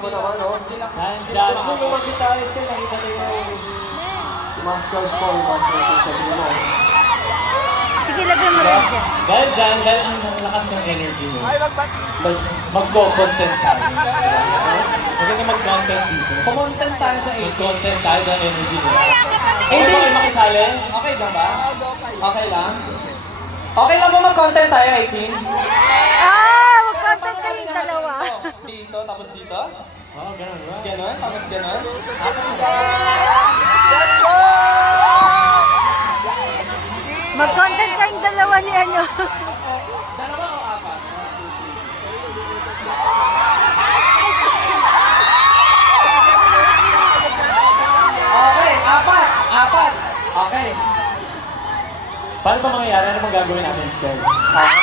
mo naman, no? Nandiyan. Kung lumapit tayo siya, nakita niyo yung Maskers for Masters sa sabi mo. Sige, lagyan mo rin dyan. Dahil ang lakas ng energy mo. Magko-content tayo. Maganda mag-content dito. Kumontent tayo sa 8. Mag-content tayo ng energy mo. Eh, Okay ba kayo makisali? Okay lang ba? Okay lang? Okay lang ba mag-content tayo, 18? Mag-content kayong dalawa. Dito, tapos dito? Oo, ganun ba? Ganon, tapos ganon? Mag-content kayong dalawa ni ano. Dalawa o apat? Okay, apat! Apat! Okay. Paano ba mangyayari? Ano bang gagawin natin instead? Okay.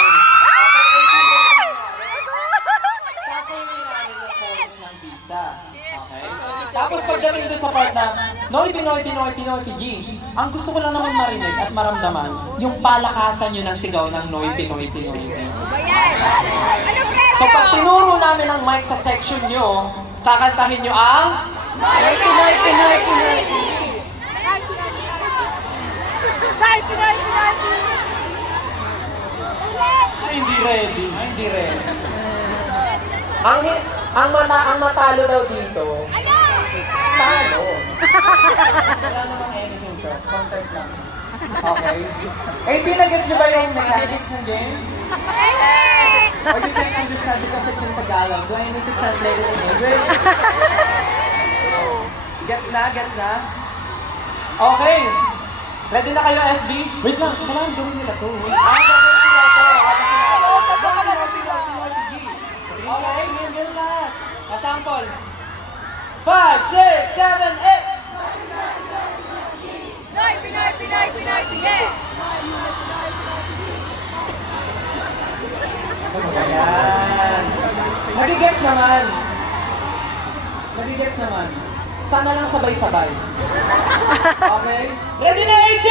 Sasayin namin yung chorus ng visa. Okay? Tapos pagdating doon sa part na Noity, Noity, Noity, Noity, G, ang gusto ko lang naman marinig at maramdaman yung palakasan nyo ng sigaw ng Noity, Noity, Noity. Ano So pag tinuro namin ang mic sa section nyo, kakantahin nyo ang Noity, noity, noity, noity. Noity, noity, noity. Ay, hindi ready. Ay, hindi rin. Ang matalo daw dito, talo. Wala namang anything, sir. Content lang. Okay. Eh, pinag-gets niyo ba yung mechanics ng game? Or you can understand because it's in Tagalog. Do I need to translate it in English? Gets na? Gets na? Okay. Ready na kayo, SB? Wait lang, kailangan gawin nila to. Ang gagawin nila ito. Okay, ganyan lahat. Sample. 5, 6, 7, 8. Pinoy, Pinoy, Pinoy, Pinoy, Pinoy. Ayan. Nagigets naman. Nagigets naman. Sana lang sabay-sabay. Okay? Ready na, AJ!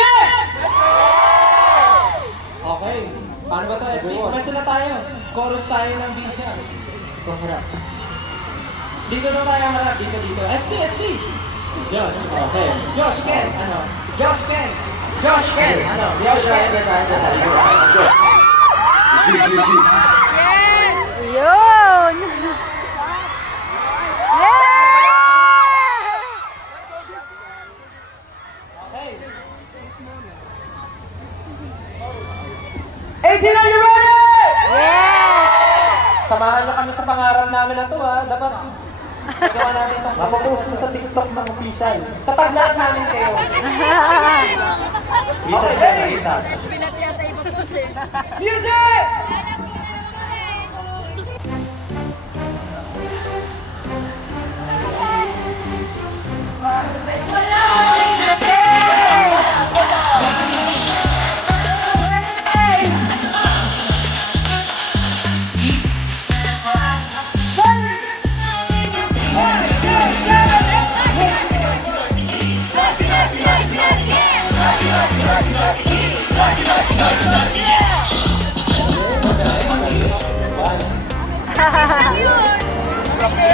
Okay. Paano ba ito, SB? Umesa na tayo. Chorus tayo ng visa. Dito na tayo harap. Dito, dito. SB, SB! Josh, okay. Josh Ken. Ano? Josh Ken. Josh Ken. Ano? Josh Ken. Yes! Yun! Yeah! Okay. 18, are you ready? Yes! Samahan niyo kami sa pangarap namin na to, ha. Dapat magawa natin itong Mapapost ko sa TikTok ng official. tatagnan namin kayo. Kita siya, kita. Pilat yata iba po eh. Music!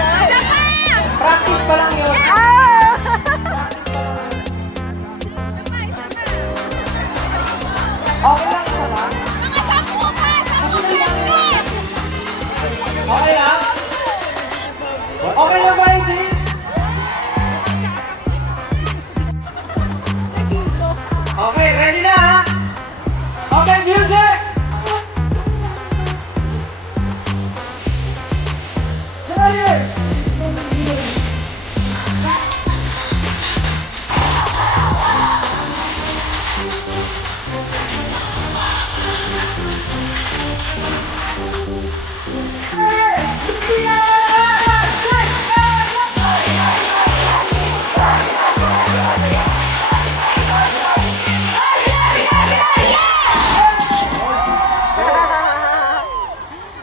Practice pa lang yun. Practice pa lang yun. Okay lang, isa ba? Okay lang? Okay lang ba, hindi? Okay, ready na, ha? Okay, music! Ready!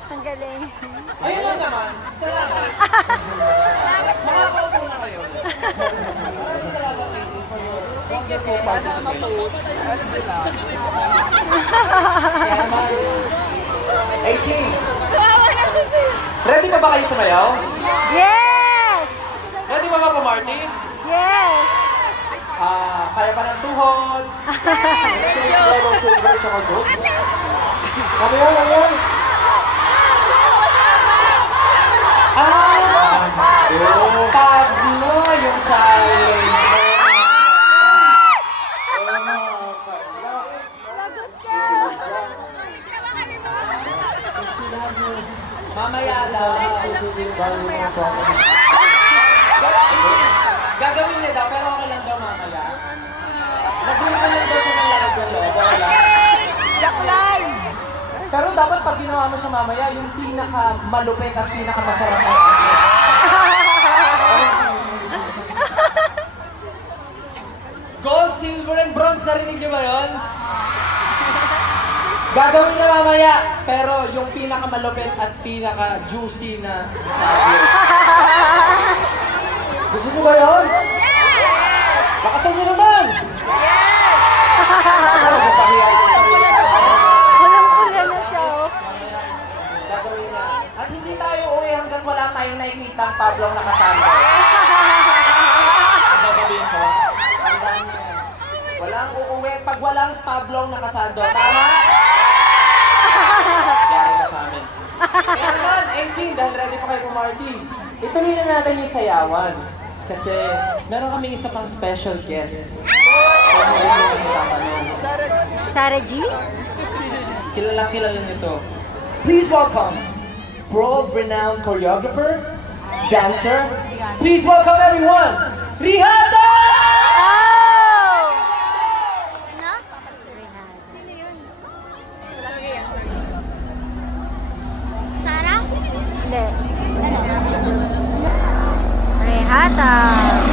Ang galing. Ayun lang naman. Salamat. Nakakaupo na kayo. Maraming salamat sa inyo for your wonderful participation. Kaya naman, 18. Ready pa ba kayo sumayaw? Yes! Marty? Yes! Kaya pa ng tuhod. Silver, tsaka gold. Ano yan? Pablo, yung challenge. Lagot ka! Mamaya daw. Gagawin niya daw, pero okay lang daw mamaya. Naguluhan lang daw siya ng lakas ng loob. Pero dapat pag ginawa mo siya mamaya, yung pinaka-malupit at pinaka-masarap na Gold, silver, and bronze, narinig niyo ba yun? Gagawin na mamaya, pero yung pinaka-malupit at pinaka-juicy na Gusto mo ba yun? Lakasan niyo naman! Kulang-kula na siya, oh. Gagawin na. At hindi tayo uwi hanggang wala tayong nakikita ang Pablong nakasama. Ang sasabihin ko, Tandaan niyo yan. Walang uuwi pag walang Pablong nakasando. Tama? yari na sa amin. Kaya naman, Engine, dahil ready pa kayo Marty. Ituloy na natin yung sayawan. Kasi meron kaming isa pang special guest. Kaya hindi nyo nakita nun. Sarah G? Kilala nito. Please welcome world-renowned choreographer, dancer. Please welcome everyone, Rihata! Oh! Sino yun? Sarah? Hindi. Rehata.